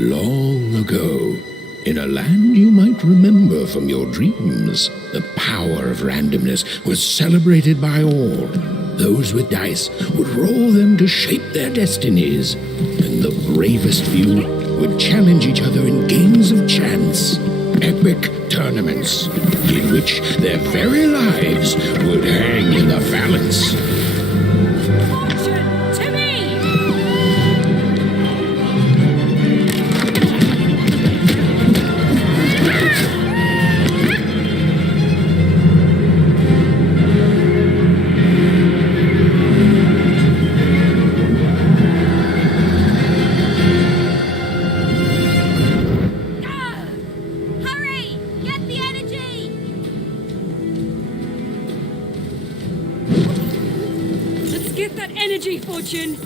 Long ago, in a land you might remember from your dreams, the power of randomness was celebrated by all. Those with dice would roll them to shape their destinies, and the bravest few would challenge each other in games of chance, epic tournaments, in which their very lives would hang in the balance. Fortune to me! Hurry! Get the energy! Let's get that energy, Fortune!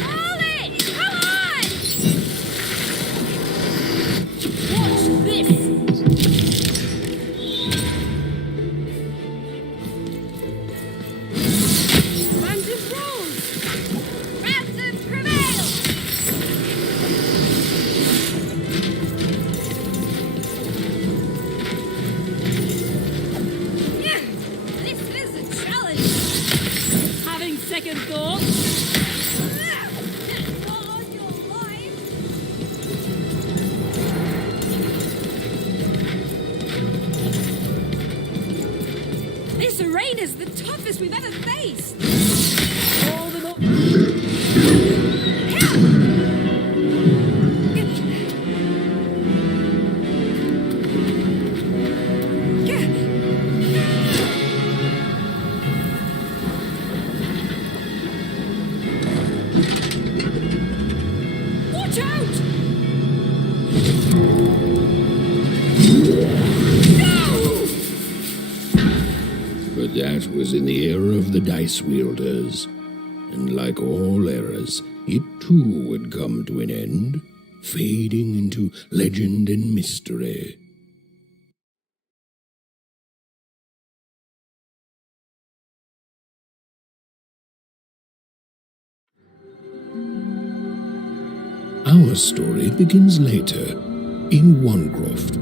Hold it! Come on! Watch this! Random rolls! Random prevail! Yeah, this is a challenge! Having second thoughts? Not on your life! This arena's the toughest we've ever faced! All the more... Watch out! No! But that was in the era of the dice wielders, and like all eras, it too would come to an end, fading into legend and mystery. Our story begins later, in Wangroft,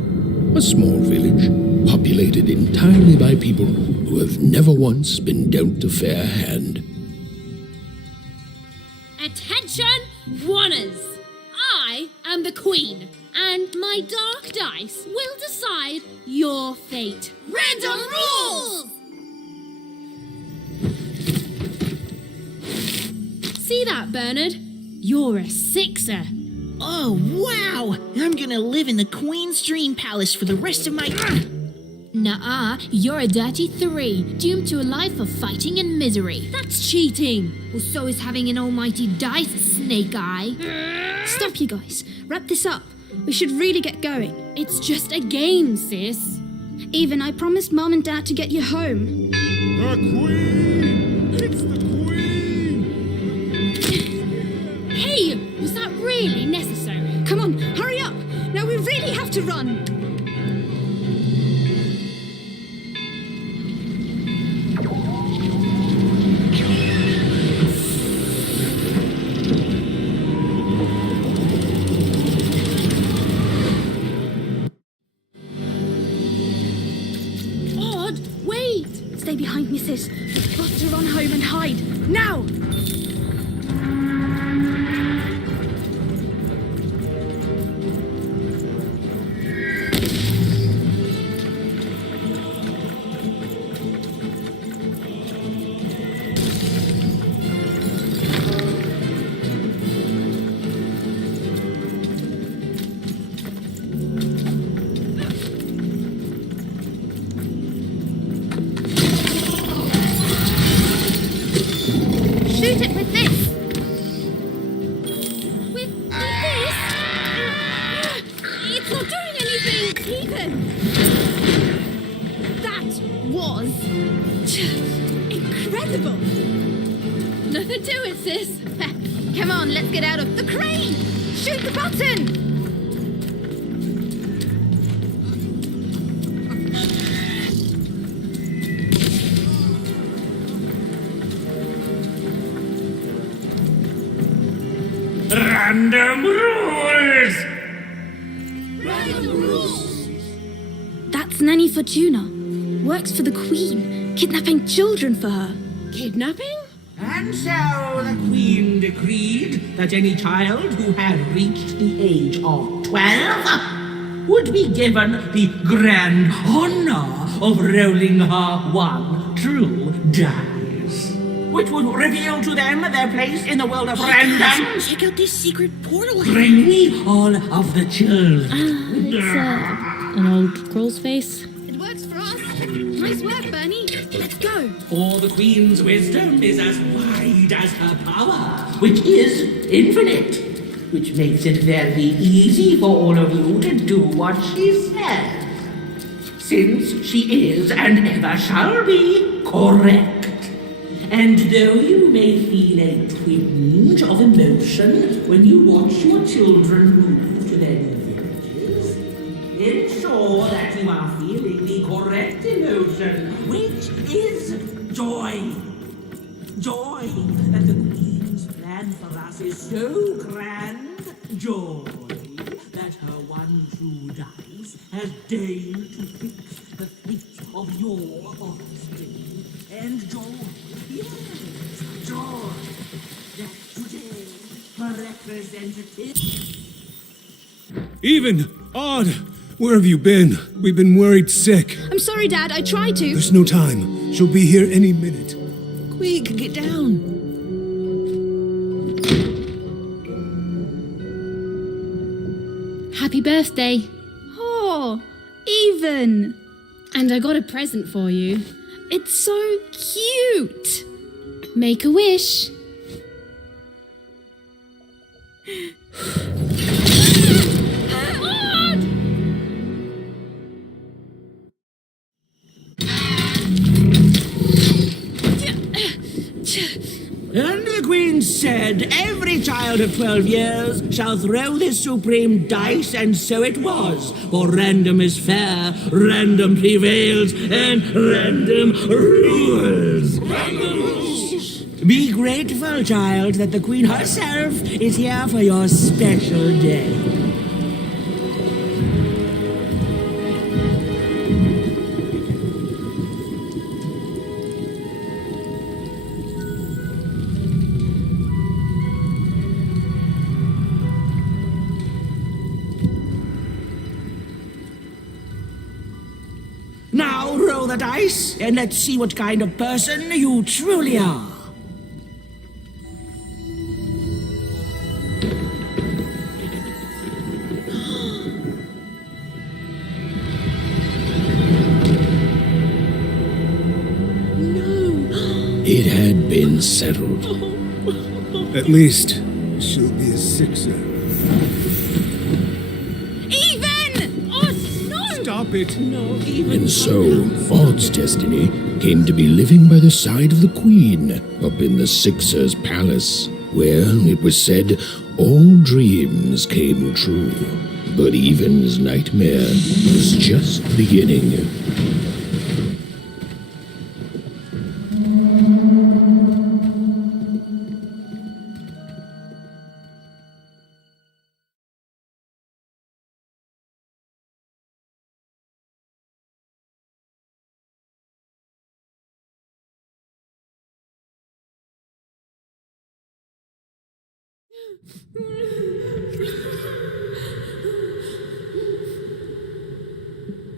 a small village populated entirely by people who have never once been dealt a fair hand. Attention, Wanners! I am the Queen, and my dark dice will decide your fate. Random rules! See that, Bernard? You're a sixer. Oh, wow! I'm gonna live in the Queen's Dream Palace for the rest of my... Nuh-uh, you're a dirty 3, doomed to a life of fighting and misery. That's cheating. Well, so is having an almighty dice, Snake Eye. Stop, you guys. Wrap this up. We should really get going. It's just a game, sis. Even I promised Mom and Dad to get you home. The Queen! It's the Queen! Hey, was that really necessary? Come on, hurry up. Now we really have to run. Odd, wait. Stay behind me, sis. We've got to run home and hide. Now! Shoot it with this! With this? It's not doing anything. Ethan! That was incredible! Nothing to it, sis. Come on, let's get out of the crane! Shoot the button! Random rules! That's Nanny Fortuna. Works for the Queen, kidnapping children for her. Kidnapping? And so the Queen decreed that any child who had reached the age of 12 would be given the grand honor of rolling her one true dice, which would reveal to them their place in the world of random. Check out this secret portal. Bring me all of the children. It's an old crawl's face. It works for us. Nice work, Bernie. Let's go. For the Queen's wisdom is as wide as her power, which is infinite, which makes it very easy for all of you to do what she says, since she is and ever shall be correct. And though you may feel a twinge of emotion when you watch your children move to their new villages, ensure that you are feeling the correct emotion, which is joy. Joy that the Queen's plan for us is so grand. Joy that her one true dice has deigned to fix the fate of your offspring. And joy, yes, joy, that today her representative... Even! Odd! Where have you been? We've been worried sick. I'm sorry, Dad. I tried to. There's no time. She'll be here any minute. Quick, get down. Happy birthday. Oh, Even. And I got a present for you. It's so cute. Make a wish. And the Queen said, every child of 12 years shall throw this supreme dice, and so it was. For random is fair, random prevails, and random rules. Random rules. Be grateful, child, that the Queen herself is here for your special day. Now roll the dice, and let's see what kind of person you truly are. It had been settled. At least, she'll be a sixer. Even! Oh, no! Stop it! And so, Odd's destiny came to be living by the side of the Queen up in the Sixer's palace, where, it was said, all dreams came true. But Even's nightmare was just beginning.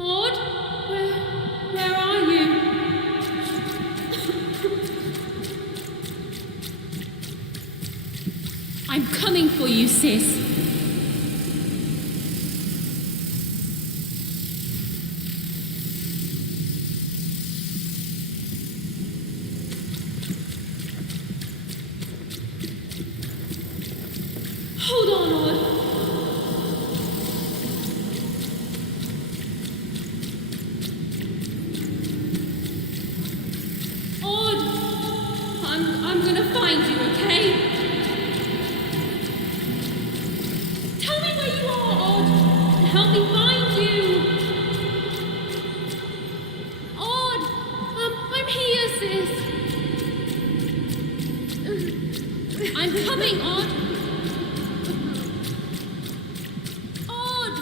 Odd? Where are you? I'm coming for you, sis. Hold on, Odd. Odd! I'm gonna find you, okay? Tell me where you are, Odd, and help me find you. Odd, I'm here, sis. I'm coming, Odd. Odd.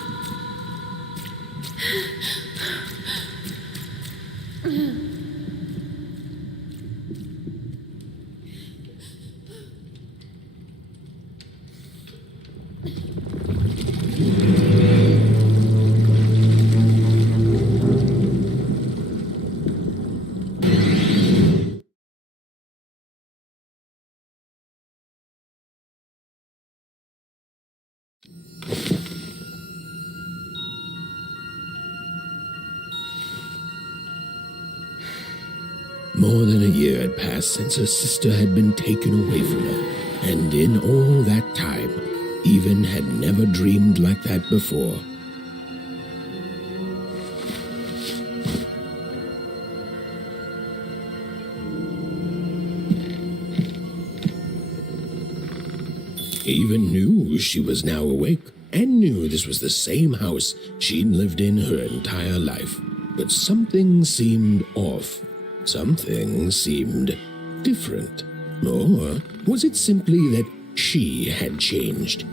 More than a year had passed since her sister had been taken away from her, and in all that time, Even had never dreamed like that before. Even knew she was now awake, and knew this was the same house she'd lived in her entire life. But something seemed off. Something seemed different. Or was it simply that she had changed?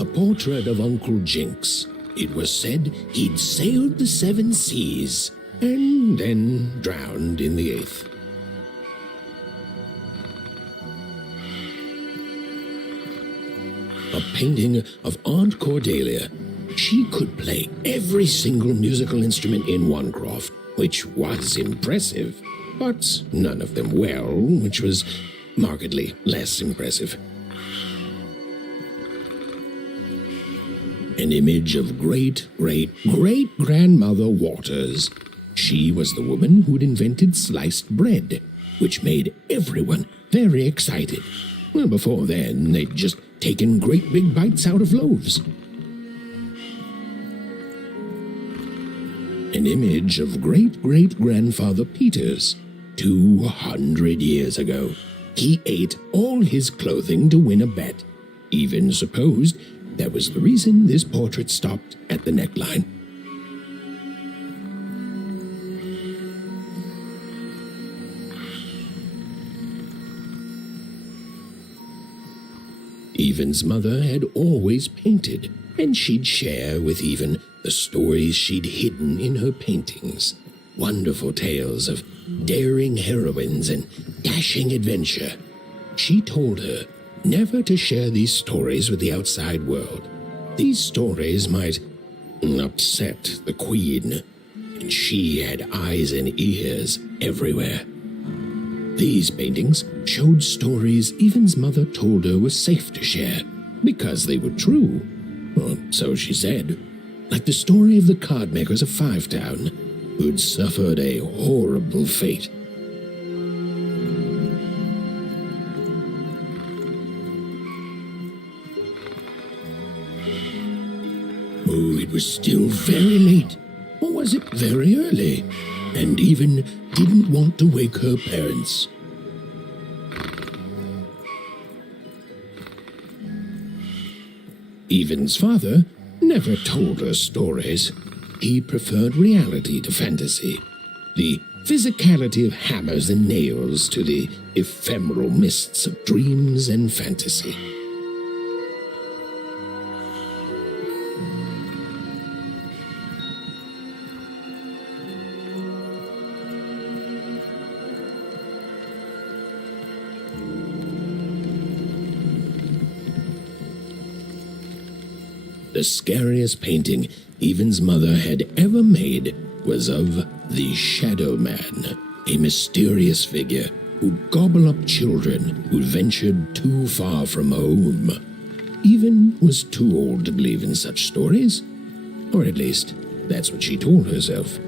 A portrait of Uncle Jinx. It was said he'd sailed the 7 seas and then drowned in the 8th. A painting of Aunt Cordelia. She could play every single musical instrument in Wanecroft, which was impressive, but none of them well, which was markedly less impressive. An image of great-great-great-grandmother Waters. She was the woman who'd invented sliced bread, which made everyone very excited. Well, before then, they'd just taken great big bites out of loaves. An image of great-great-grandfather Peters. 200 years ago. He ate all his clothing to win a bet. Even supposed that was the reason this portrait stopped at the neckline. Even's mother had always painted, and she'd share with Even the stories she'd hidden in her paintings. Wonderful tales of daring heroines and dashing adventure. She told her never to share these stories with the outside world. These stories might upset the Queen, and she had eyes and ears everywhere. These paintings showed stories Even's mother told her were safe to share because they were true. Or so she said. Like the story of the card makers of Five Town, who'd suffered a horrible fate. Oh, it was still very late. Or was it very early? And Even didn't want to wake her parents. Even's father never told her stories. He preferred reality to fantasy, the physicality of hammers and nails to the ephemeral mists of dreams and fantasy. The scariest painting Even's mother had ever made was of the Shadow Man, a mysterious figure who'd gobble up children who'd ventured too far from home. Even was too old to believe in such stories, or at least that's what she told herself.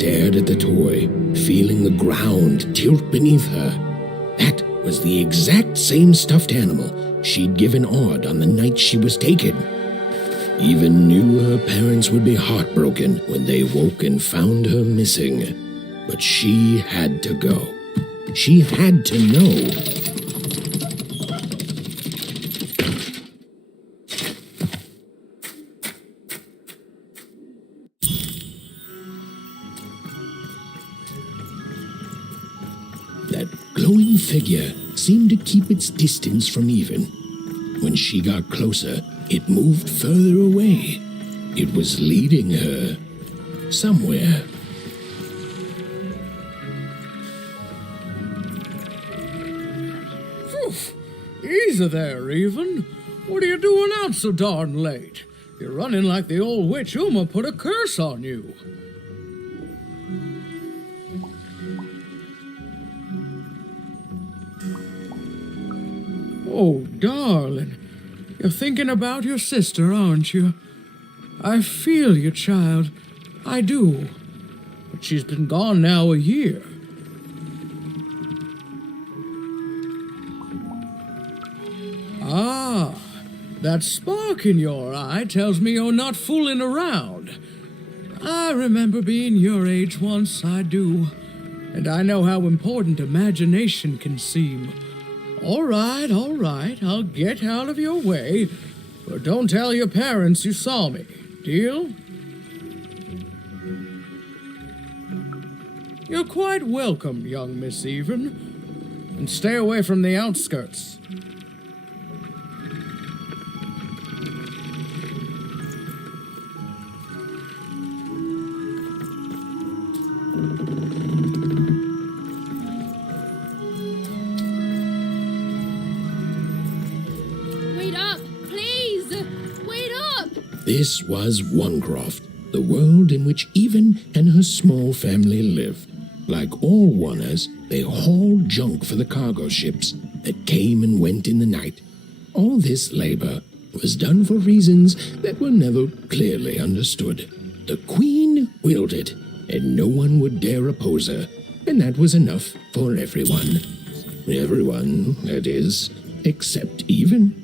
stared at the toy, feeling the ground tilt beneath her. That was the exact same stuffed animal she'd given Odd on the night she was taken. Eve knew her parents would be heartbroken when they woke and found her missing. But she had to go. She had to know. That glowing figure seemed to keep its distance from Eve. When she got closer, it moved further away. It was leading her somewhere. Easy there, Even. What are you doing out so darn late? You're running like the old witch Uma put a curse on you. Oh, darling. You're thinking about your sister, aren't you? I feel you, child. I do. But she's been gone now a year. Ah, that spark in your eye tells me you're not fooling around. I remember being your age once, I do. And I know how important imagination can seem. All right, I'll get out of your way. But don't tell your parents you saw me. Deal? You're quite welcome, young Miss Even. And stay away from the outskirts. This was Onecroft, the world in which Even and her small family lived. Like all Oners, they hauled junk for the cargo ships that came and went in the night. All this labor was done for reasons that were never clearly understood. The Queen willed it, and no one would dare oppose her, and that was enough for everyone. Everyone, that is, except Even.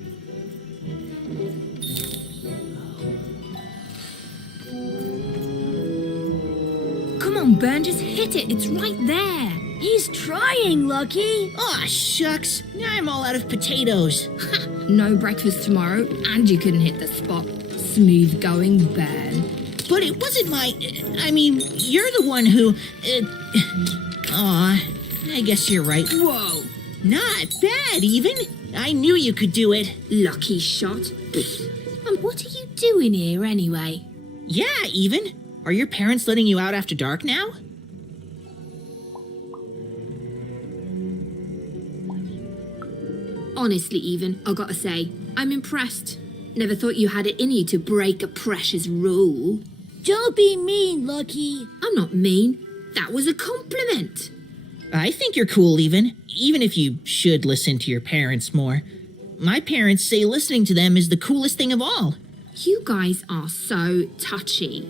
Burn, just hit it. It's right there. He's trying, Lucky. Aw, shucks. Now I'm all out of potatoes. No breakfast tomorrow, and you couldn't hit the spot. Smooth going, Burn. But it wasn't my... I mean, you're the one who... Aw, I guess you're right. Whoa. Not bad, Even. I knew you could do it. Lucky shot. And what are you doing here, anyway? Yeah, Even. Are your parents letting you out after dark now? Honestly, Even, I gotta say, I'm impressed. Never thought you had it in you to break a precious rule. Don't be mean, Lucky. I'm not mean. That was a compliment. I think you're cool, even if you should listen to your parents more. My parents say listening to them is the coolest thing of all. You guys are so touchy.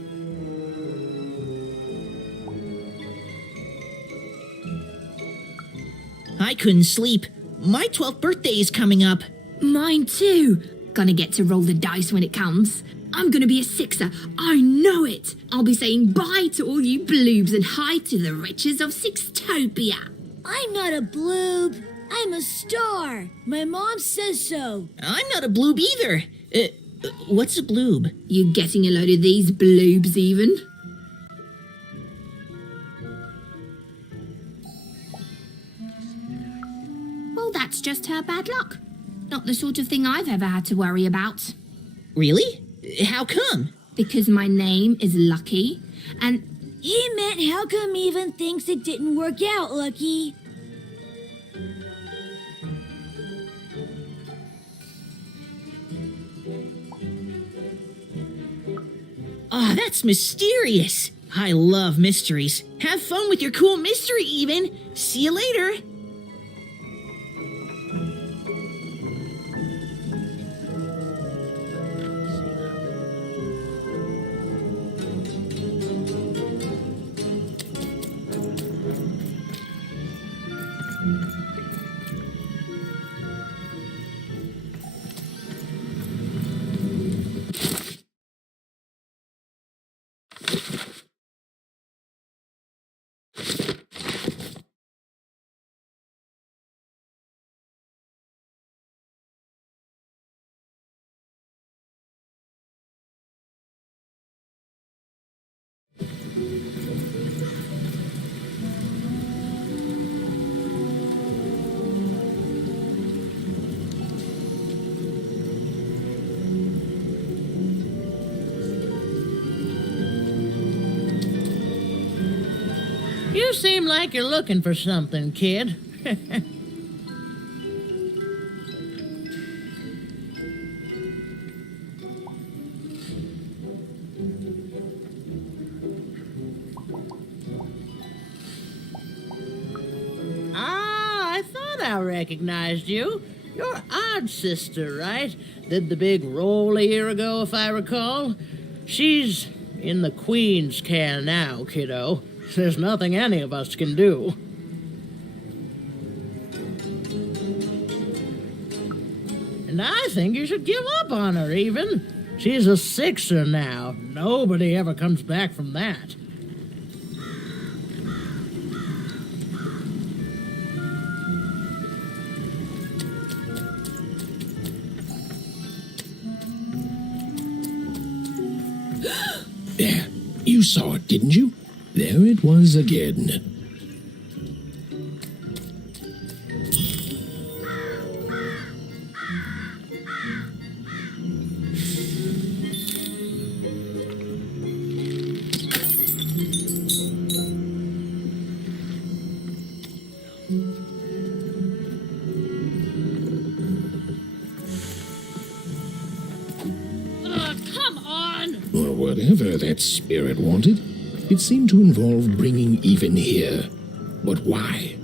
I couldn't sleep. My 12th birthday is coming up. Mine too. Gonna get to roll the dice when it comes. I'm gonna be a sixer. I know it. I'll be saying bye to all you bloobs and hi to the riches of Sixtopia. I'm not a bloob. I'm a star. My mom says so. I'm not a bloob either. What's a bloob? You getting a load of these bloobs, Even? Well, that's just her bad luck. Not the sort of thing I've ever had to worry about. Really? How come? Because my name is Lucky, and... He meant how come Even thinks it didn't work out, Lucky? Ah, that's mysterious. I love mysteries. Have fun with your cool mystery, Even. See you later. You seem like you're looking for something, kid. I thought I recognized you. You're Odd Sister, right? Did the big roll a year ago, if I recall. She's in the Queen's care now, kiddo. There's nothing any of us can do. And I think you should give up on her, even. She's a sixer now. Nobody ever comes back from that. There, you saw it, didn't you? There it was again. Come on! Or whatever that spirit wanted. It seemed to involve bringing Even here. But why?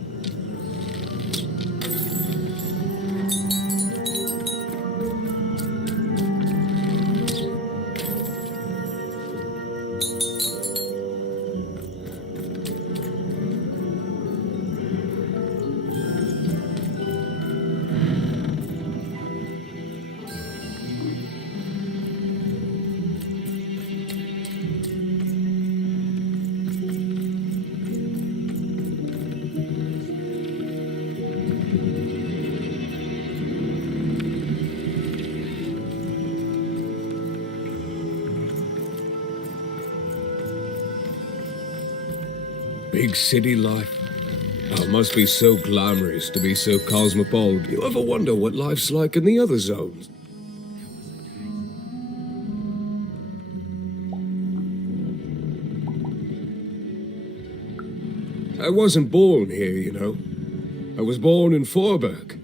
Big city life. Oh, it must be so glamorous to be so cosmopolitan. You ever wonder what life's like in the other zones? I wasn't born here, you know. I was born in Forberg.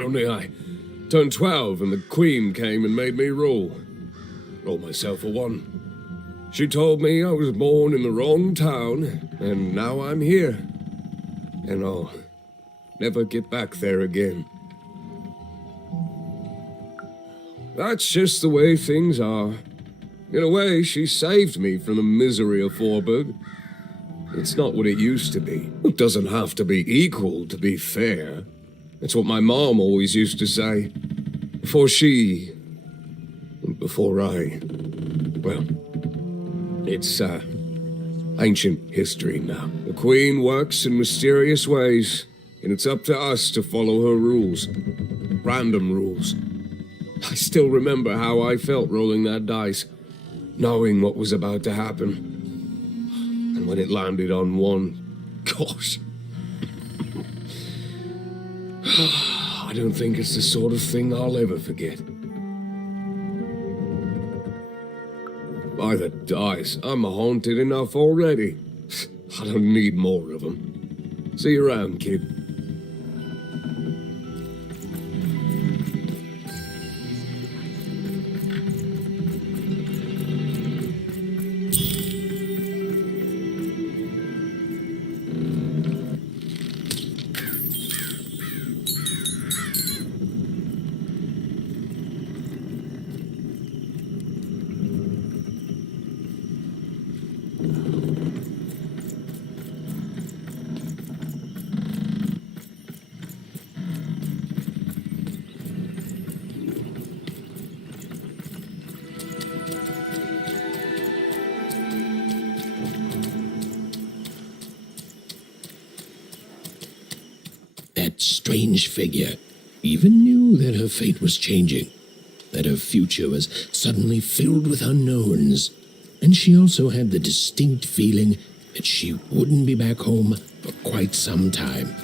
Only I turned 12 and the Queen came and made me rule. Roll myself a one. She told me I was born in the wrong town, and now I'm here. And I'll never get back there again. That's just the way things are. In a way, she saved me from the misery of Forberg. It's not what it used to be. It doesn't have to be equal to be fair. That's what my mom always used to say. Before she... before I... well... it's, ancient history now. The Queen works in mysterious ways, and it's up to us to follow her rules. Random rules. I still remember how I felt rolling that dice, knowing what was about to happen. And when it landed on one, gosh. I don't think it's the sort of thing I'll ever forget. By the dice, I'm haunted enough already. I don't need more of them. See you around, kid. That strange figure even knew that her fate was changing, that her future was suddenly filled with unknowns. and she also had the distinct feeling that she wouldn't be back home for quite some time.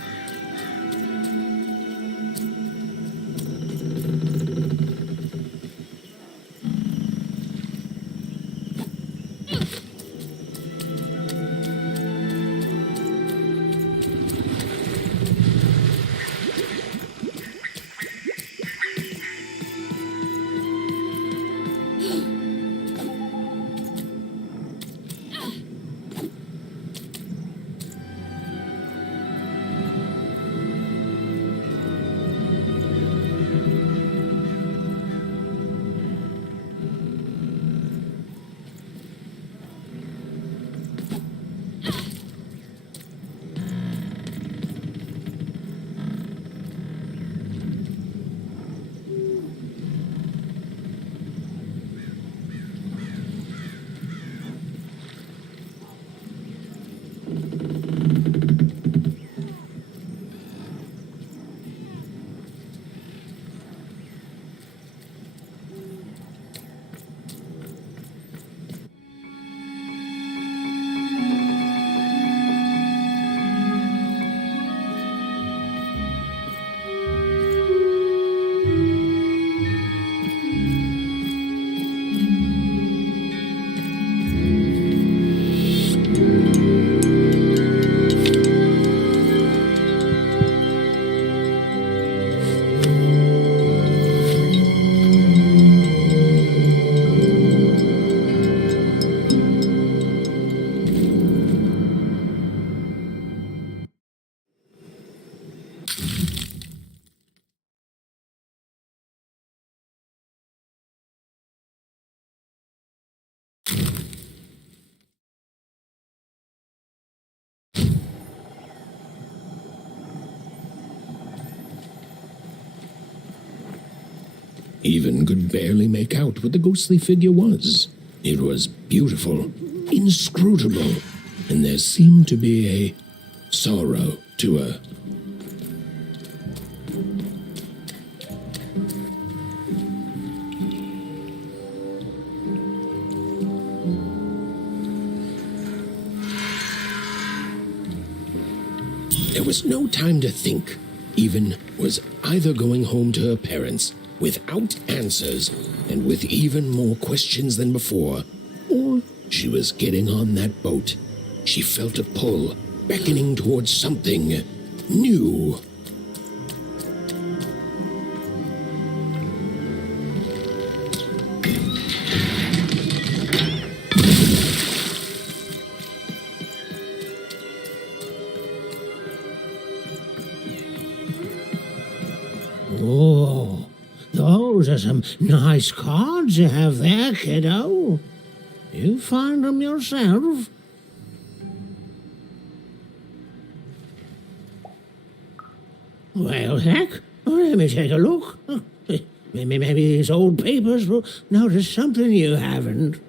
Even could barely make out what the ghostly figure was. It was beautiful, inscrutable, and there seemed to be a sorrow to her. There was no time to think. Even was either going home to her parents without answers and with even more questions than before, or she was getting on that boat. She felt a pull, beckoning towards something new. Oh, those are some nice cards you have there, kiddo. You find them yourself? Well, heck, let me take a look. Maybe these old papers will notice something you haven't.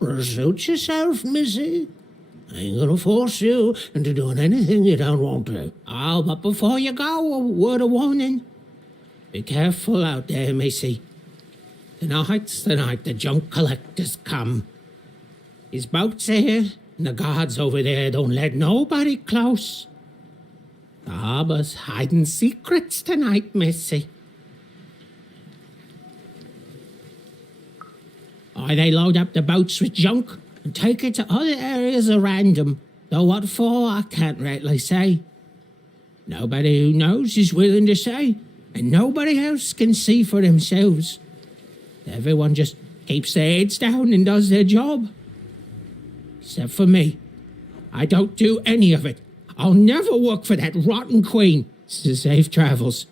Suit yourself, missy. I ain't gonna force you into doing anything you don't want to. Oh, but before you go, a word of warning. Be careful out there, missy. Tonight's the night the junk collectors come. His boat's here, and the guards over there don't let nobody close. The harbor's hiding secrets tonight, missy. Or they load up the boats with junk and take it to other areas at random, though what for I can't rightly say. Nobody who knows is willing to say, and nobody else can see for themselves. Everyone just keeps their heads down and does their job. Except for me. I don't do any of it. I'll never work for that rotten queen. Safe travels.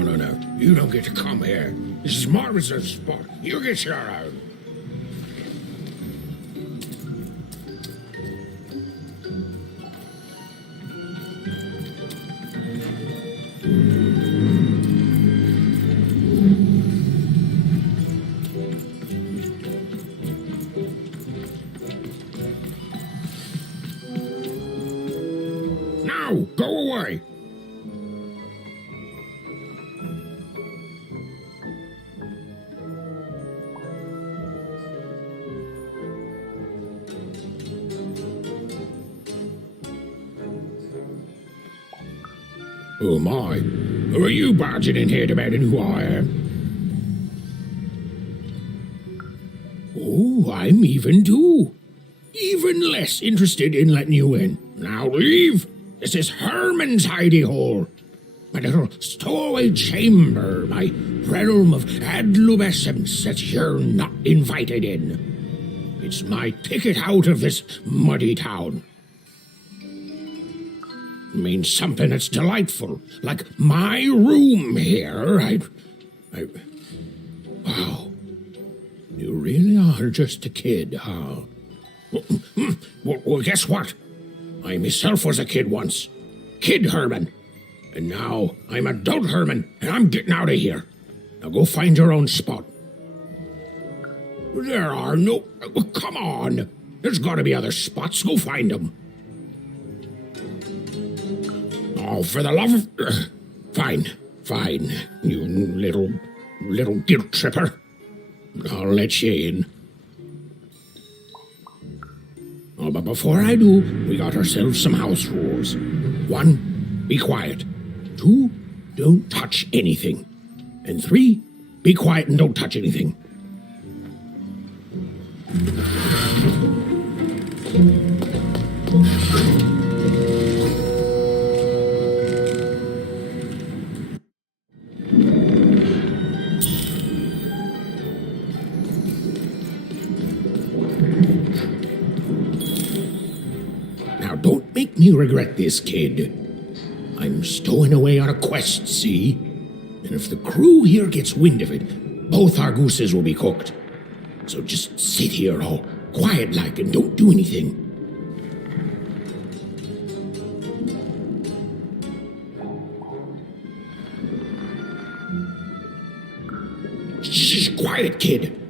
no. You don't get to come here. This is my reserved spot. You get your own. Now, go away. Oh my, who are you barging in here demanding who I am? Oh, I'm even too. Even less interested in letting you in. Now leave. This is Herman's hidey hole. My little stowaway chamber, my realm of adolescence that you're not invited in. It's my ticket out of this muddy town. It means something that's delightful, like my room here. Wow. You really are just a kid, huh? Well, guess what? I myself was a kid once. Kid Herman. And now I'm adult Herman, and I'm getting out of here. Now go find your own spot. There are no... Come on. There's got to be other spots. Go find them. Oh, for the love of... Fine. You little guilt tripper. I'll let you in. Oh, but before I do, we got ourselves some house rules. 1, be quiet. 2, don't touch anything. And 3, be quiet and don't touch anything. Now don't make me regret this, kid. I'm stowing away on a quest, see? And if the crew here gets wind of it, both our gooses will be cooked. So just sit here all quiet-like and don't do anything. Shh, quiet, kid.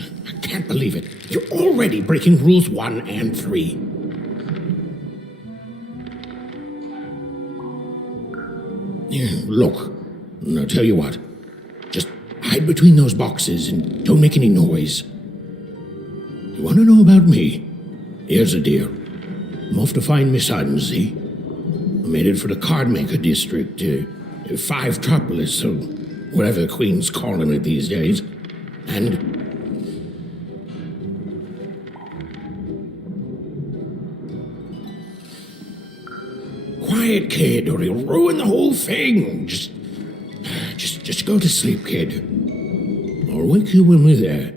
I can't believe it. You're already breaking rules 1 and 3. Look, I'll tell you what. Just hide between those boxes and don't make any noise. You want to know about me? Here's the deal. I'm off to find my son, see? I'm headed for the Cardmaker district, 5-tropolis, or whatever the Queen's calling it these days. And... Quiet, kid, or he'll ruin the whole thing. Just go to sleep, kid. I'll wake you when we're there.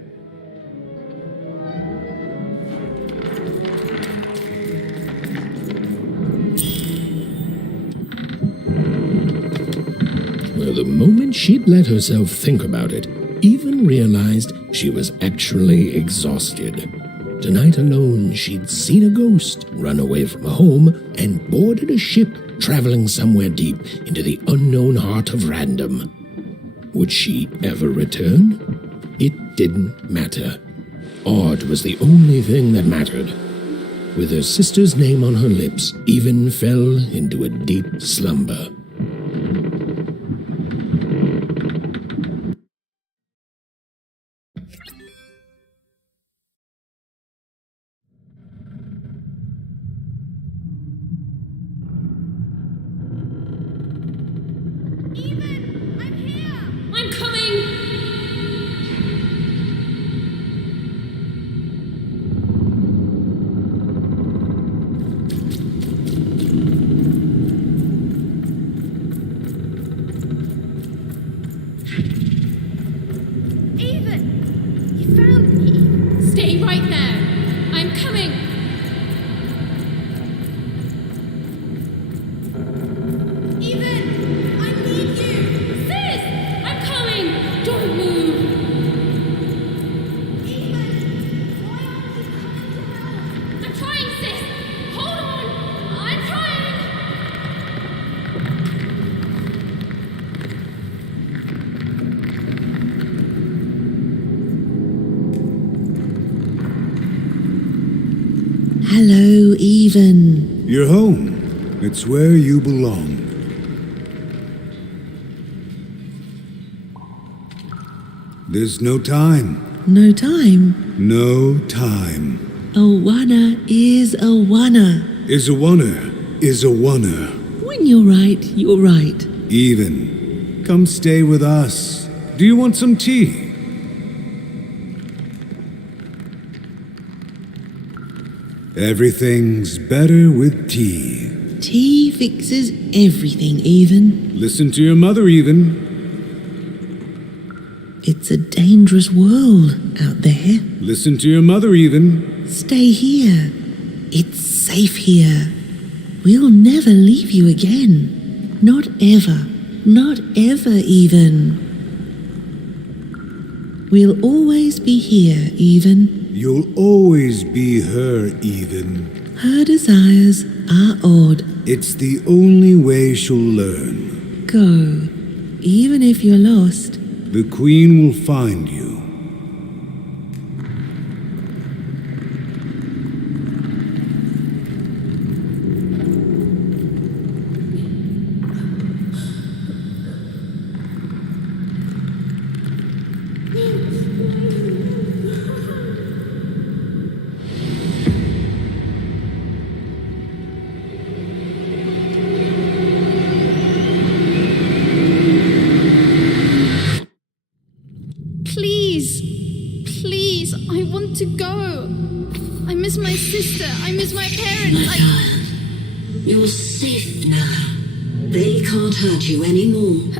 Well, the moment she'd let herself think about it, even realized she was actually exhausted. Tonight alone, she'd seen a ghost, run away from home, and boarded a ship traveling somewhere deep into the unknown heart of Random. Would she ever return? It didn't matter. Odd was the only thing that mattered. With her sister's name on her lips, Even fell into a deep slumber. I'm coming! Hello, Even. You're home. It's where you belong. There's no time. No time. No time. Awana is Awana. Is a oneer. Is a oneer. When you're right, you're right. Even. Come stay with us. Do you want some tea? Everything's better with tea. Tea fixes everything, Even. Listen to your mother, Even. It's a dangerous world out there. Listen to your mother, Even. Stay here. It's safe here. We'll never leave you again. Not ever. Not ever, Even. We'll always be here, Even. You'll always be her, Even. Her desires are odd. It's the only way she'll learn. Go. Even if you're lost. The Queen will find you. Please, I want to go. I miss my sister. I miss my parents. You're safe now. They can't hurt you anymore.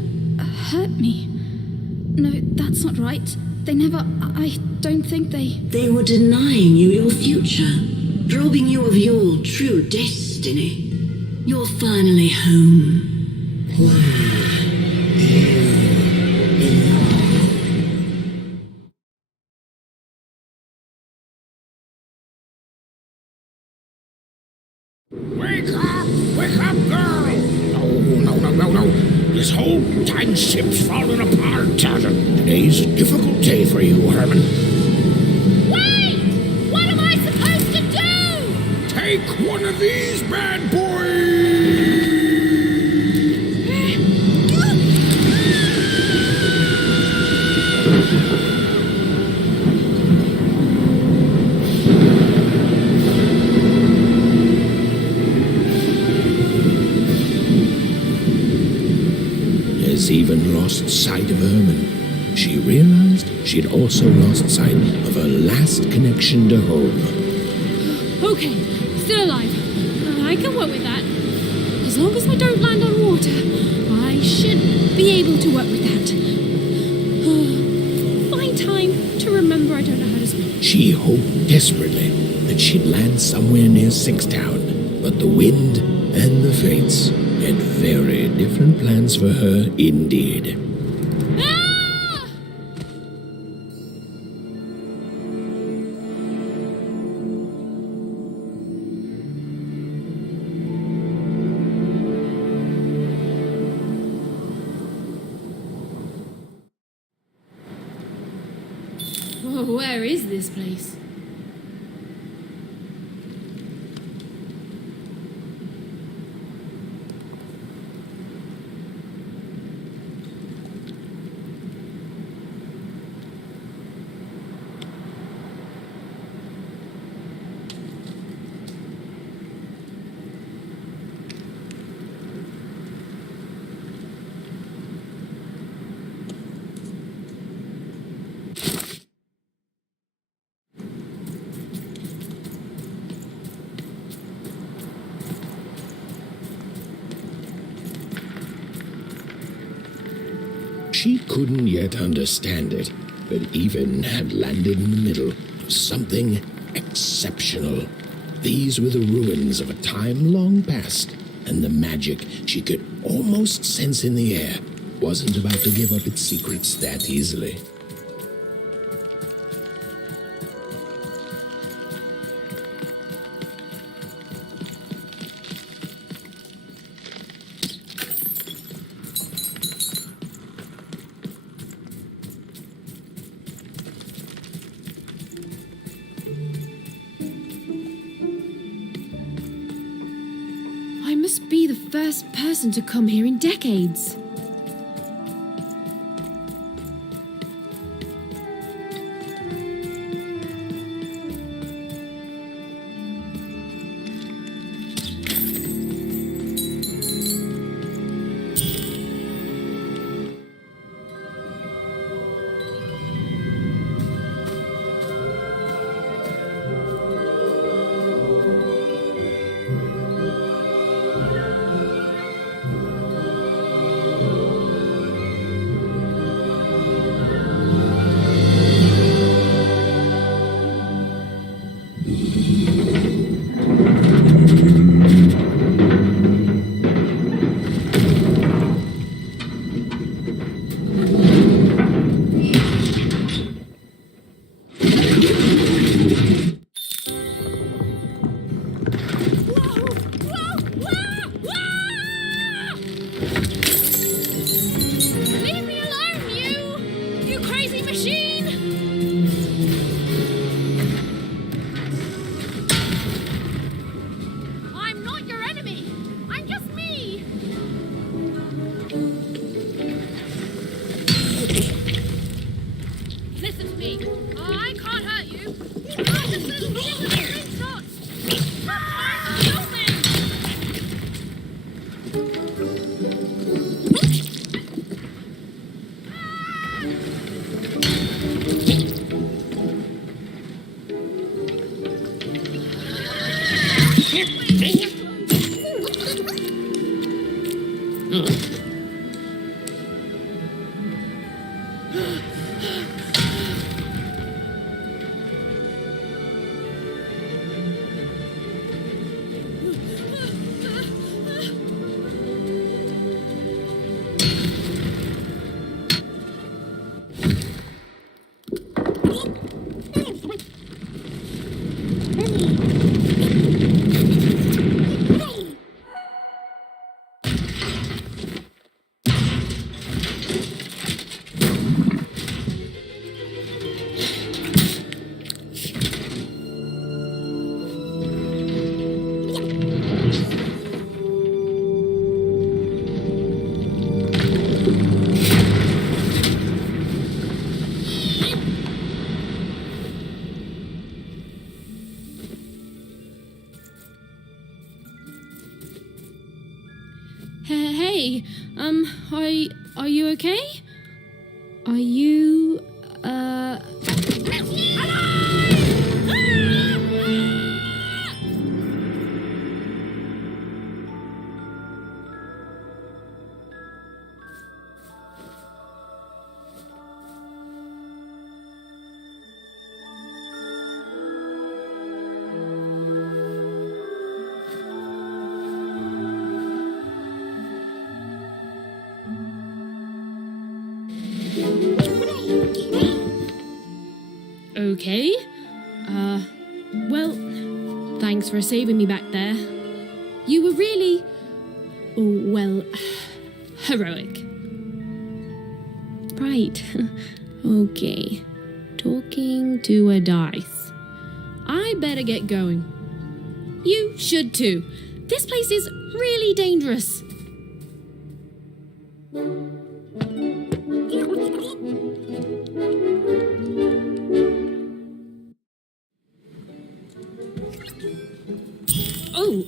Hurt me? No, that's not right. They never. I don't think they. They were denying you your future, robbing you of your true destiny. You're finally home. Wake up, girl! No. This whole time ship's falling apart. Today's a difficult day for you, Herman. Wait! What am I supposed to do? Take one of these bad boys! As Even lost sight of Herman, she realized she'd also lost sight of her last connection to home. Okay, still alive. I can work with that. As long as I don't land on water, I should be able to work with that. Find time to remember I don't know how to swim. She hoped desperately that she'd land somewhere near Sixtown, but the wind and the fates had very different plans for her indeed. Ah! Whoa, where is this place? She couldn't yet understand it, but Even had landed in the middle of something exceptional. These were the ruins of a time long past, and the magic she could almost sense in the air wasn't about to give up its secrets that easily. be the first person to come here in decades. Leave me alone, you crazy machine! I'm not your enemy. I'm just me. Listen to me. I can't hurt you. I'm just little slingshot. Stop trying to kill me. Hey, are you okay? Are you, okay? Well, thanks for saving me back there. You were really, well, heroic. Right. Okay. Talking to a dice. I better get going. You should too. This place is really dangerous. Oh,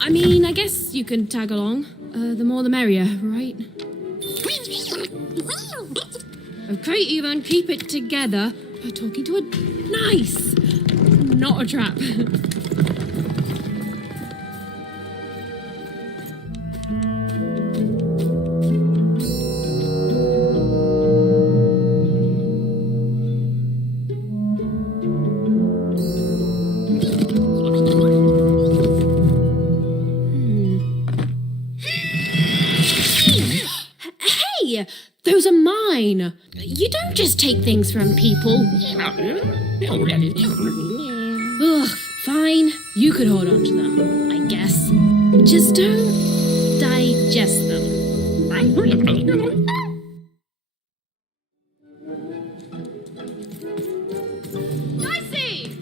I mean, I guess you can tag along. The more the merrier, right? Okay, Ivan, keep it together. You're talking to a nice, not a trap. Hey, those are mine. You don't just take things from people. Ugh, fine. You could hold on to them, I guess. Just don't digest them. Dicey!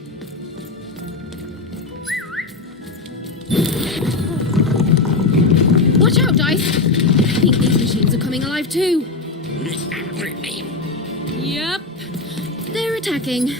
alive too. Yep. They're attacking.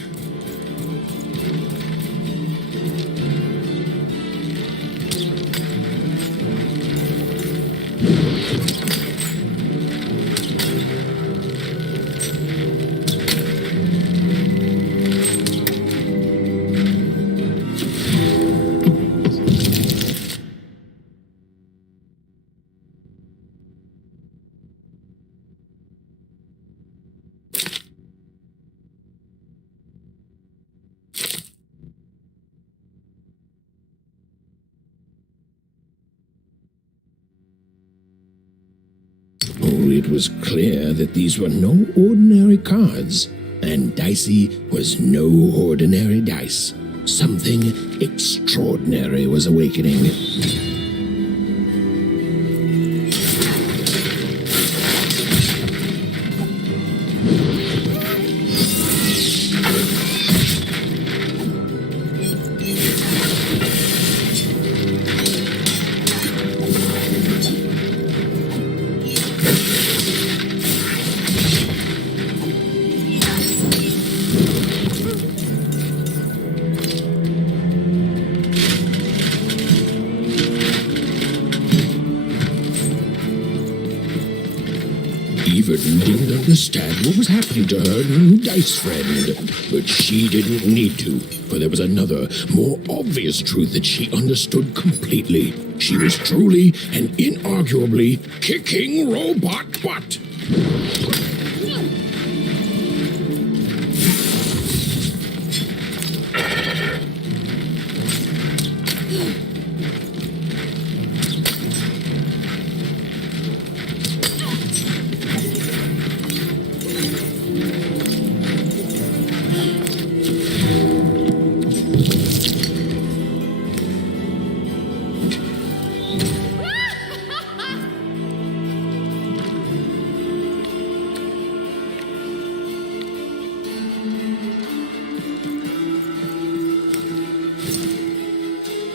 Oh, it was clear that these were no ordinary cards, and Dicey was no ordinary dice. Something extraordinary was awakening. Even didn't understand what was happening to her new dice friend. But she didn't need to, for there was another, more obvious truth that she understood completely. She was truly and inarguably kicking robot butt.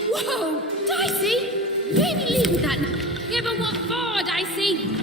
Whoa! Dicey! Maybe leave with that now. Yeah, but what for, Dicey?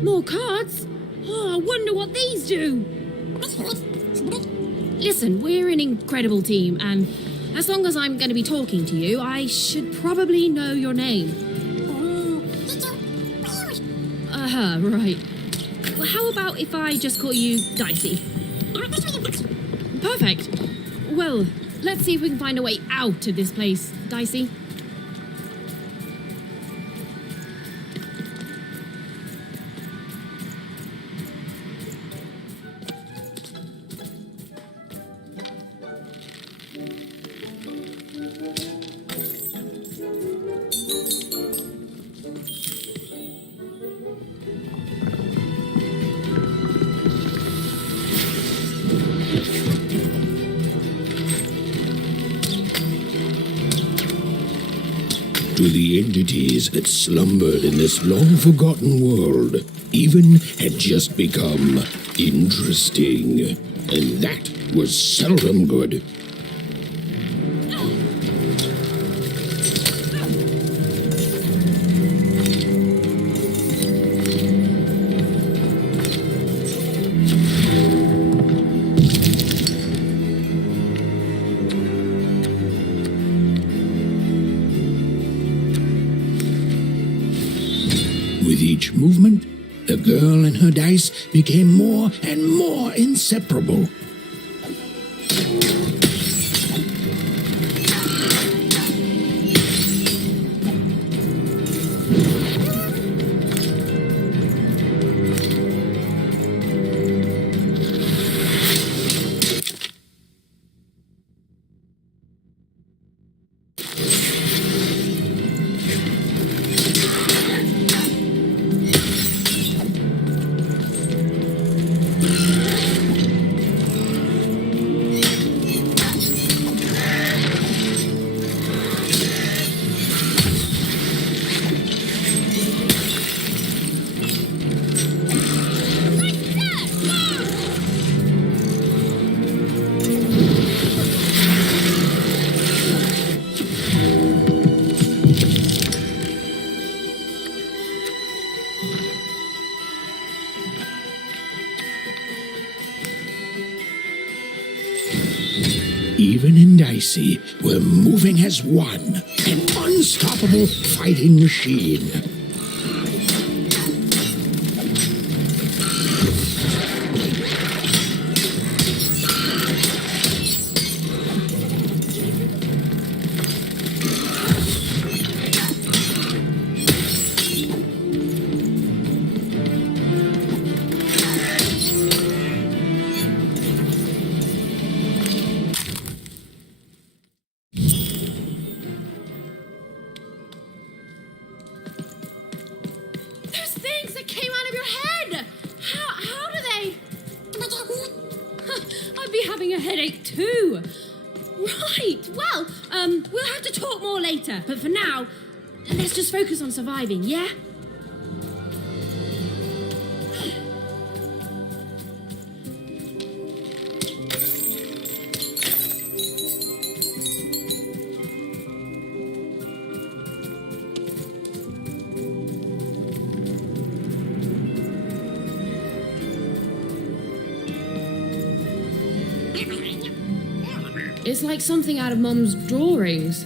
More cards? Oh, I wonder what these do. Listen, we're an incredible team, and as long as I'm going to be talking to you, I should probably know your name. Right. Well, how about if I just call you Dicey? Perfect. Well, let's see if we can find a way out of this place, Dicey. To the entities that slumbered in this long-forgotten world, even had just become interesting. And that was seldom good. With each movement, the girl and her dice became more and more inseparable. Stephen and Dicey were moving as one, an unstoppable fighting machine. Those things that came out of your head! How do they... I'd be having a headache too. Right, well, we'll have to talk more later. But for now, let's just focus on surviving, yeah? It's like something out of Mum's drawings.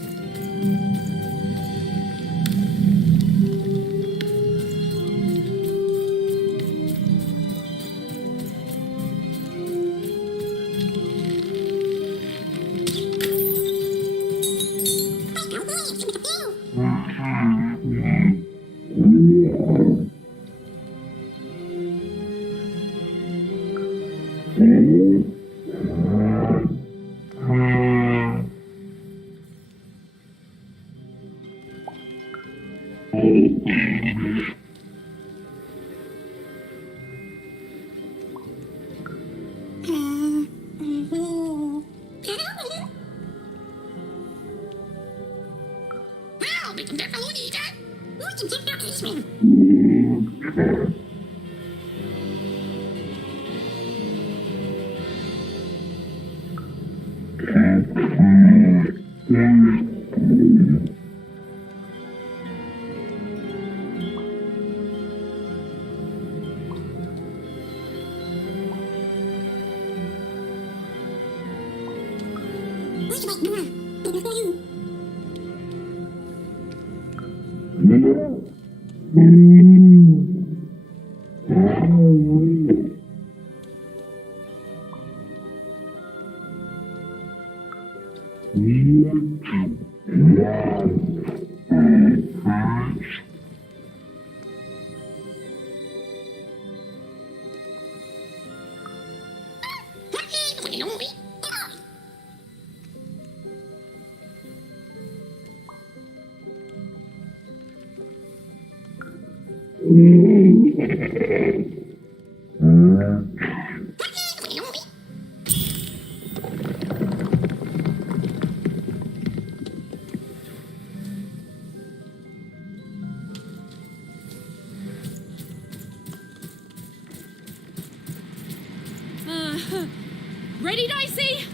Ready, Dicey?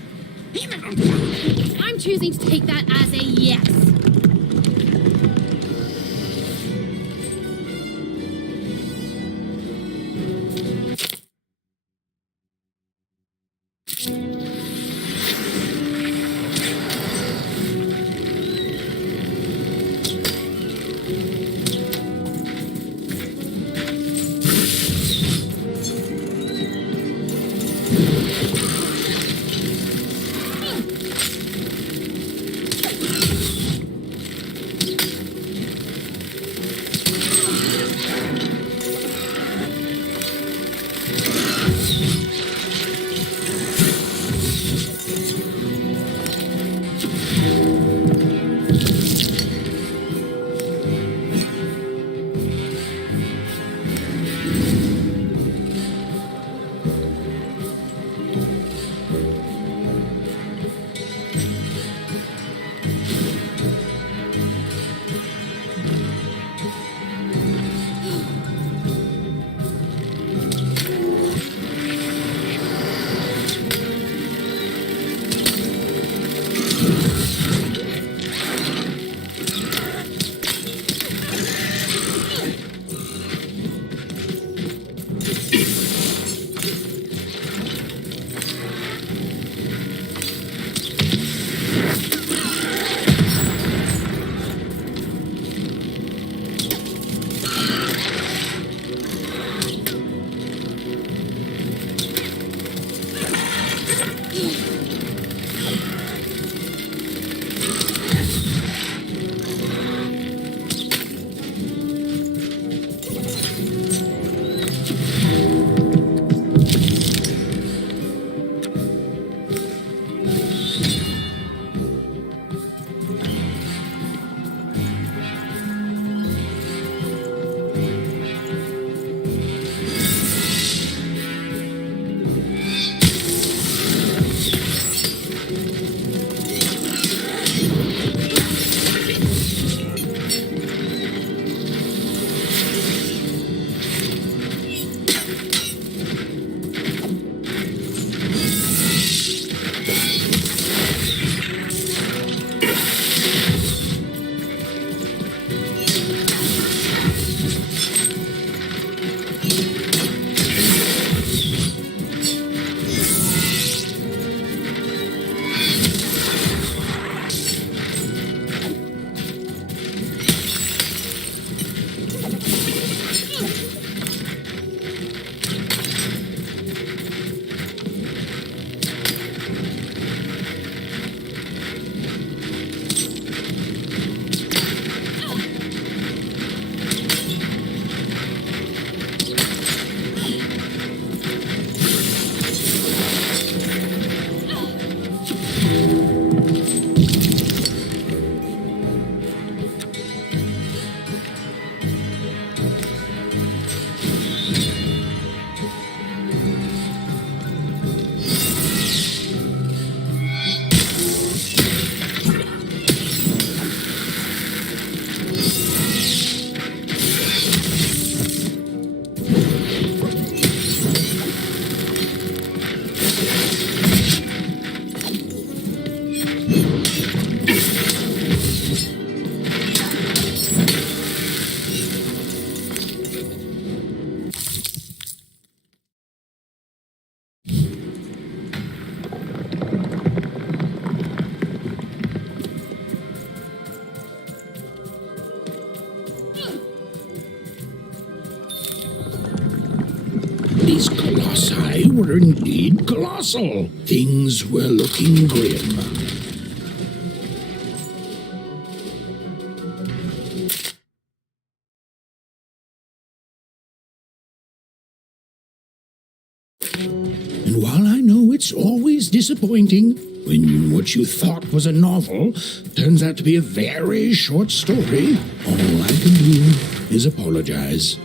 I'm choosing to take that as a yes. These colossi were indeed colossal. Things were looking grim. And while I know it's always disappointing when what you thought was a novel turns out to be a very short story, all I can do is apologize.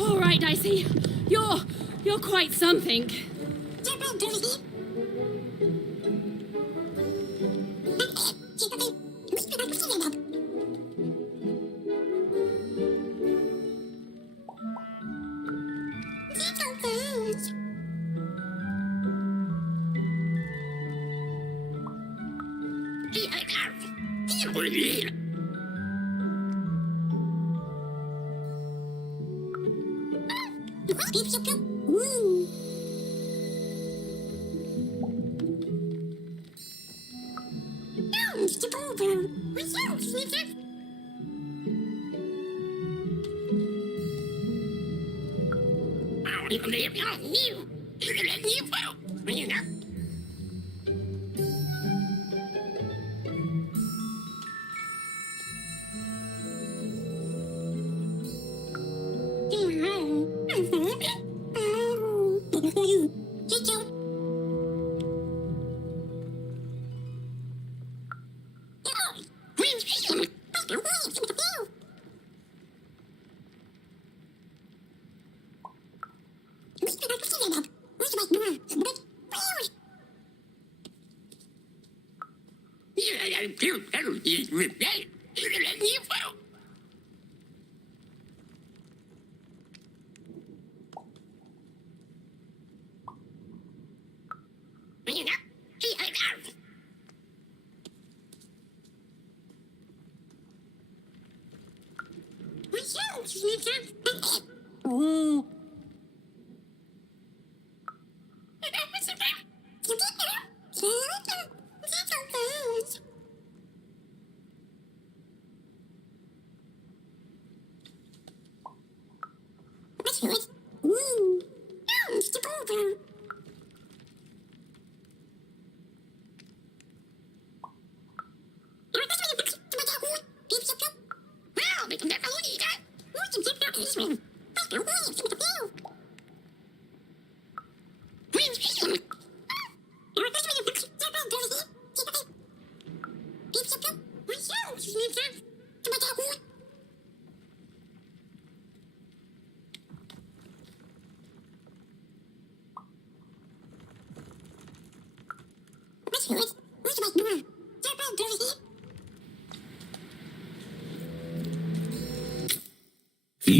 All right, Dicey. You're quite something.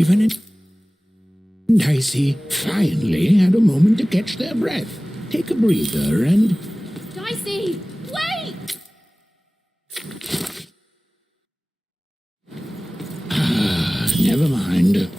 Even and Dicey finally had a moment to catch their breath, take a breather, and... Dicey, wait! Never mind.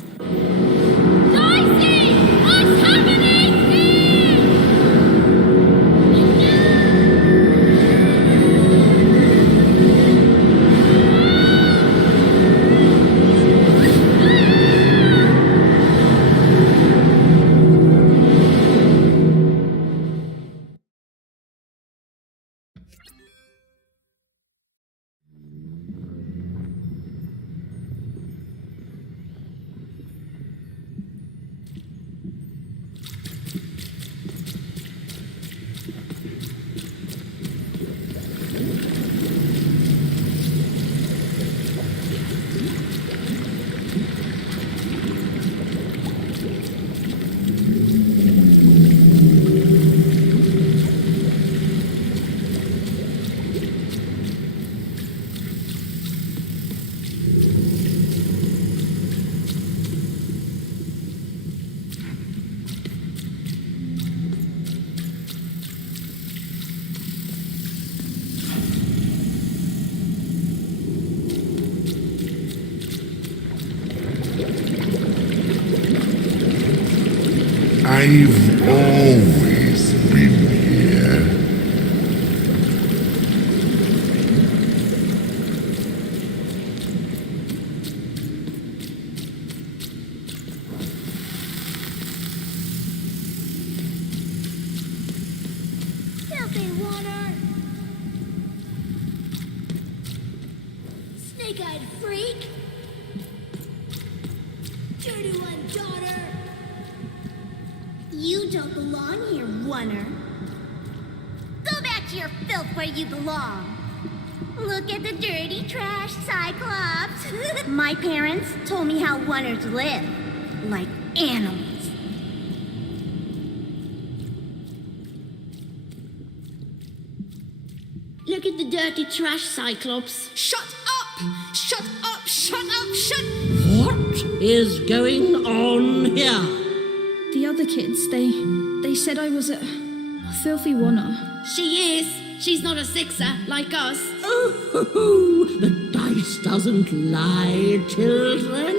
They want her! Snake-eyed freak! Dirty one, daughter! You don't belong here, Oner. Go back to your filth where you belong. Look at the dirty trash, Cyclops. My parents told me how Oners live. Like animals. Look at the dirty trash, Cyclops. Shut up! Shut up! Shut up! Shut... What is going on here? The other kids, they said I was a filthy Oner. She is. She's not a sixer like us. Oh, the dice doesn't lie, children.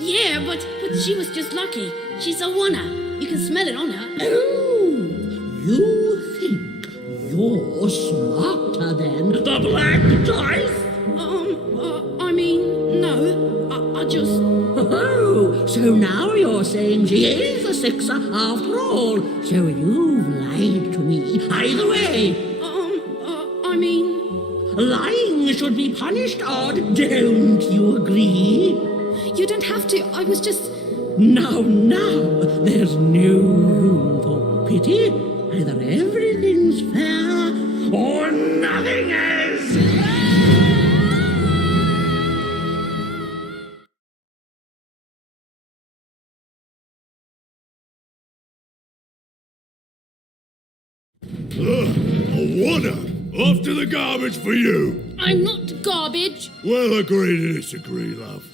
Yeah, but she was just lucky. She's a Oner. You can smell it on her. Oh, you think you're smarter than the black dice? I mean, no. I just... Oh, so now you're saying she is a sixer after all. So you've lied to me. Either way. I mean... Lying should be punished, Odd. Don't you agree? You don't have to. I was just... Now, there's no room for pity. Either everything's fair or nothing is. A Oner! Off to the garbage for you! I'm not garbage. Well, agree to disagree, love.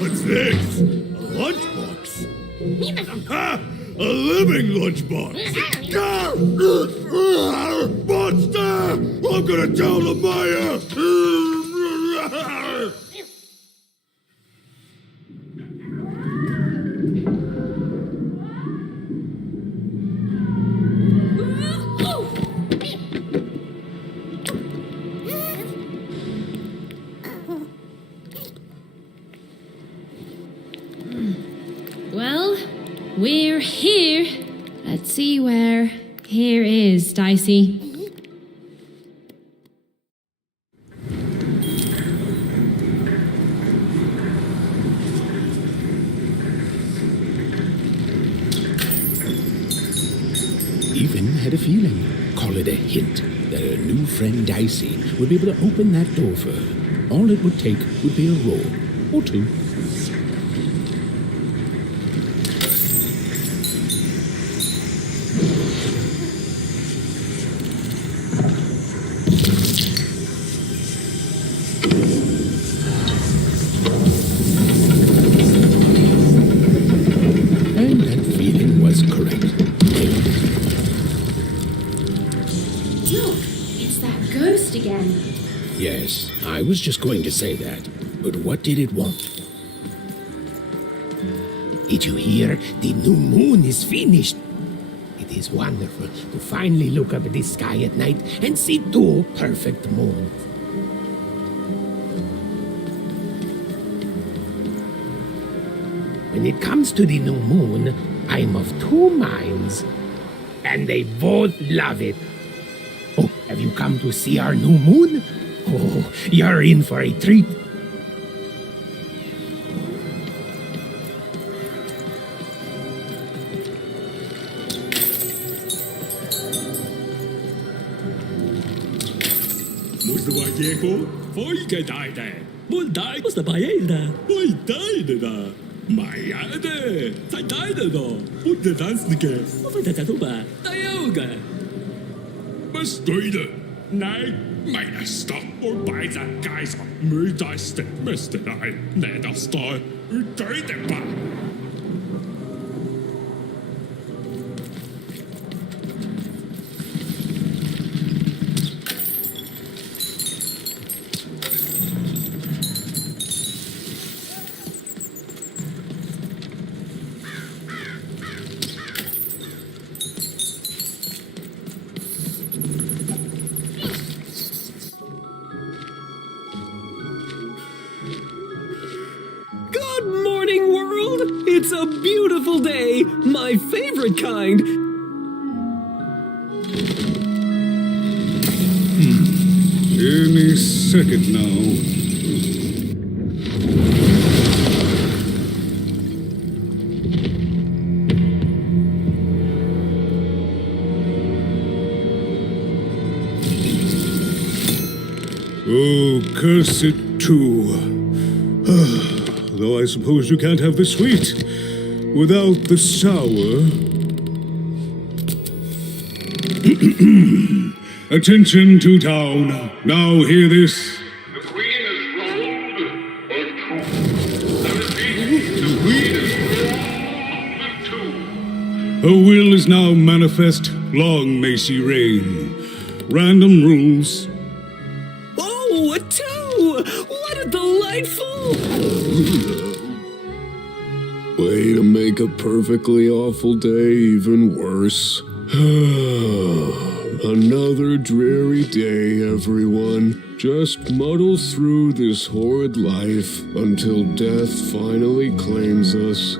What's this? A lunchbox? Ha! A living lunchbox! Monster! I'm gonna tell the mayor! Well, we're here. Let's see where here is, Dicey. Even had a feeling, call it a hint, that her new friend Dicey would be able to open that door for her. All it would take would be a roll or two. And that feeling was correct. Look, it's that ghost again. Yes, I was just going to say that. But what did it want? Did you hear? The new moon is finished. It is wonderful to finally look up at the sky at night and see two perfect moons. When it comes to the new moon, I'm of two minds, and they both love it. Oh, have you come to see our new moon? Oh, you're in for a treat. Måste vara Geko. Folket är det. Måste måste vara det. Oj, det där. Maja det. Säg det då. Och det dansnike. Varför det då bara? Det är yoga. Bestyde. Nej, meine stopp och bejsa gejser. Mød dig stemmeste dig. Lad dig stå. Udøj det bare. Good morning, world! It's a beautiful day, my favorite kind. Any second now. Oh, curse it too. Though I suppose you can't have the sweet without the sour. Attention to town. Now hear this. The Queen is rolled or true. I repeat, the Queen is rolled or true. Her will is now manifest. Long may she reign. Random rules. Oh, a two! What a delightful... Way to make a perfectly awful day even worse. Another dreary day, everyone. Just muddle through this horrid life until death finally claims us.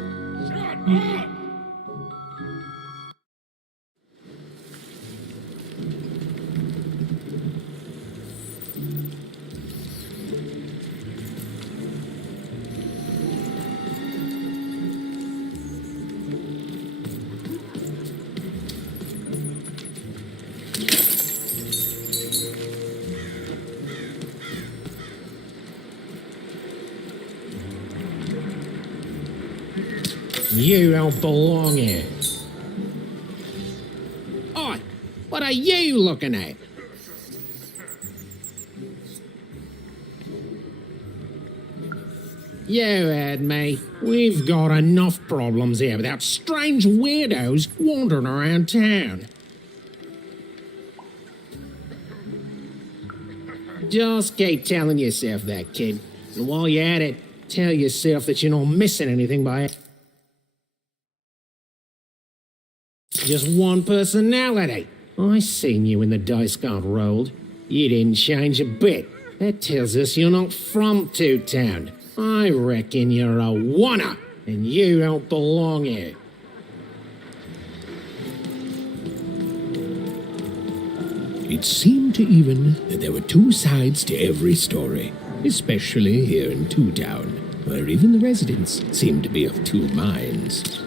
You don't belong here. Oi, what are you looking at? You heard me. We've got enough problems here without strange weirdos wandering around town. Just keep telling yourself that, kid. And while you're at it, tell yourself that you're not missing anything by it. Just one personality. I seen you when the dice got rolled. You didn't change a bit. That tells us you're not from Two Town. I reckon you're a oner, and you don't belong here. It seemed to Even that there were two sides to every story, especially here in Two Town, where even the residents seemed to be of two minds.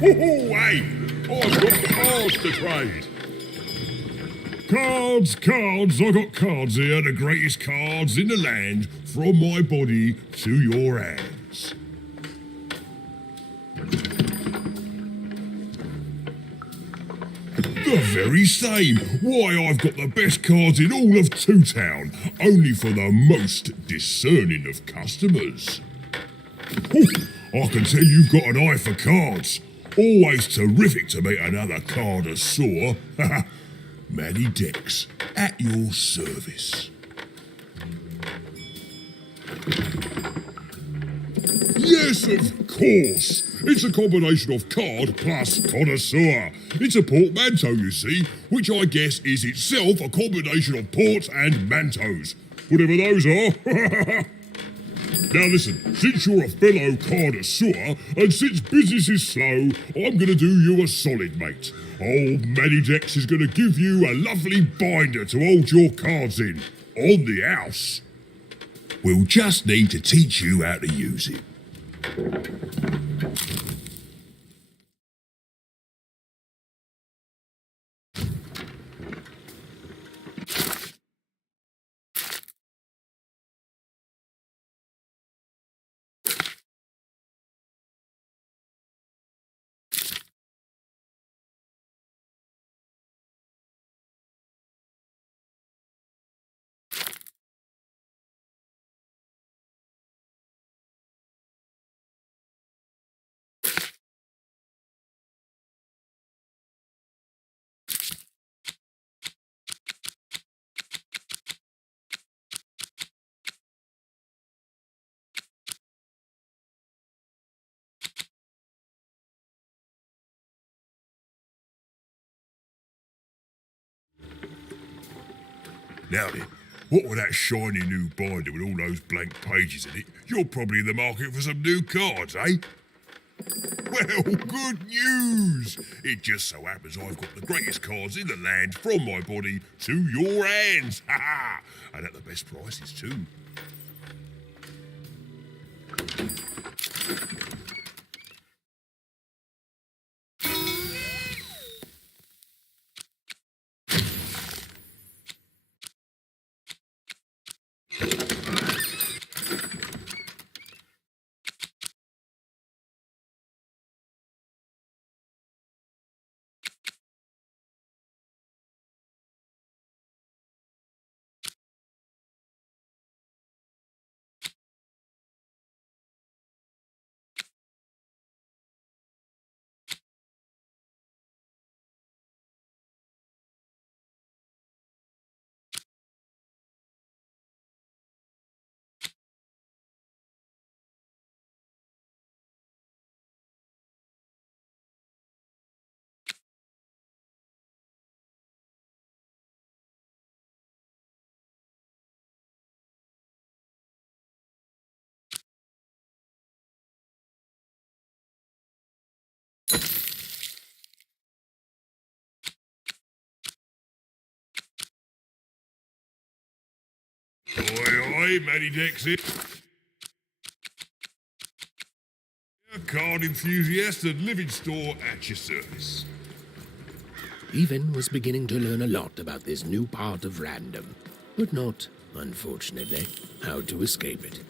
Hey! I've got cards to trade. Cards, I got cards here, the greatest cards in the land, from my body to your hands. The very same. Why, I've got the best cards in all of Two Town, only for the most discerning of customers. I can tell you've got an eye for cards. Always terrific to meet another connoisseur. Maddie Dex, at your service. Yes, of course. It's a combination of card plus connoisseur. It's a portmanteau, you see, which I guess is itself a combination of ports and mantos. Whatever those are. Now listen, since you're a fellow connoisseur, and since business is slow, I'm going to do you a solid, mate. Old Maddie Dex is going to give you a lovely binder to hold your cards in, on the house. We'll just need to teach you how to use it. Now then, what with that shiny new binder with all those blank pages in it, you're probably in the market for some new cards, eh? Well, good news! It just so happens I've got the greatest cards in the land from my body to your hands. Ha ha! And at the best prices, too. Oi, Matty Dixit. A card enthusiast and living store at your service. Even was beginning to learn a lot about this new part of random, but not, unfortunately, how to escape it.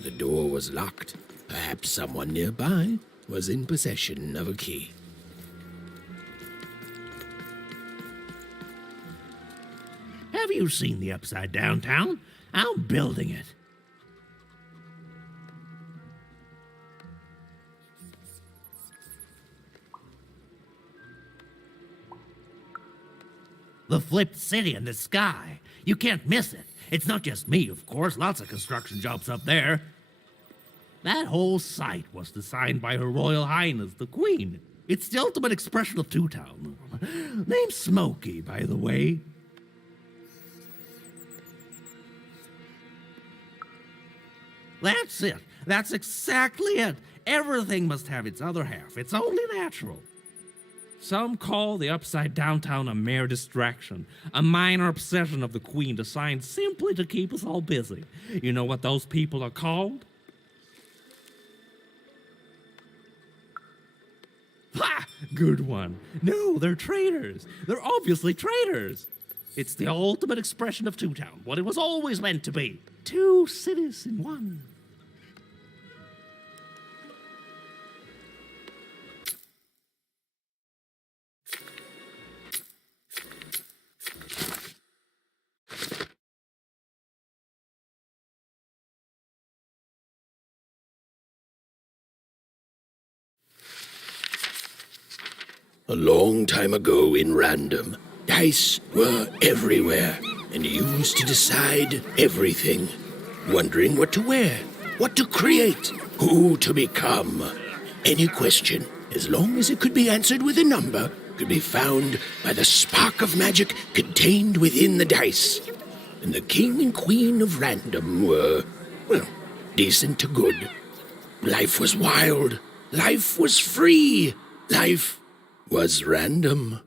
The door was locked. Perhaps someone nearby was in possession of a key. Have you seen the Upside Downtown? I'm building it. The flipped city in the sky. You can't miss it. It's not just me, of course. Lots of construction jobs up there. That whole site was designed by Her Royal Highness, the Queen. It's the ultimate expression of Two Town. Name's Smokey, by the way. That's it. That's exactly it. Everything must have its other half. It's only natural. Some call the Upside Downtown a mere distraction, a minor obsession of the Queen designed simply to keep us all busy. You know what those people are called? Ha! Good one. No, they're traitors. They're obviously traitors. It's the ultimate expression of Two Town, what it was always meant to be. Two cities in one. A long time ago in random, dice were everywhere and used to decide everything. Wondering what to wear, what to create, who to become. Any question, as long as it could be answered with a number, could be found by the spark of magic contained within the dice. And the king and queen of random were, well, decent to good. Life was wild. Life was free. Life was random.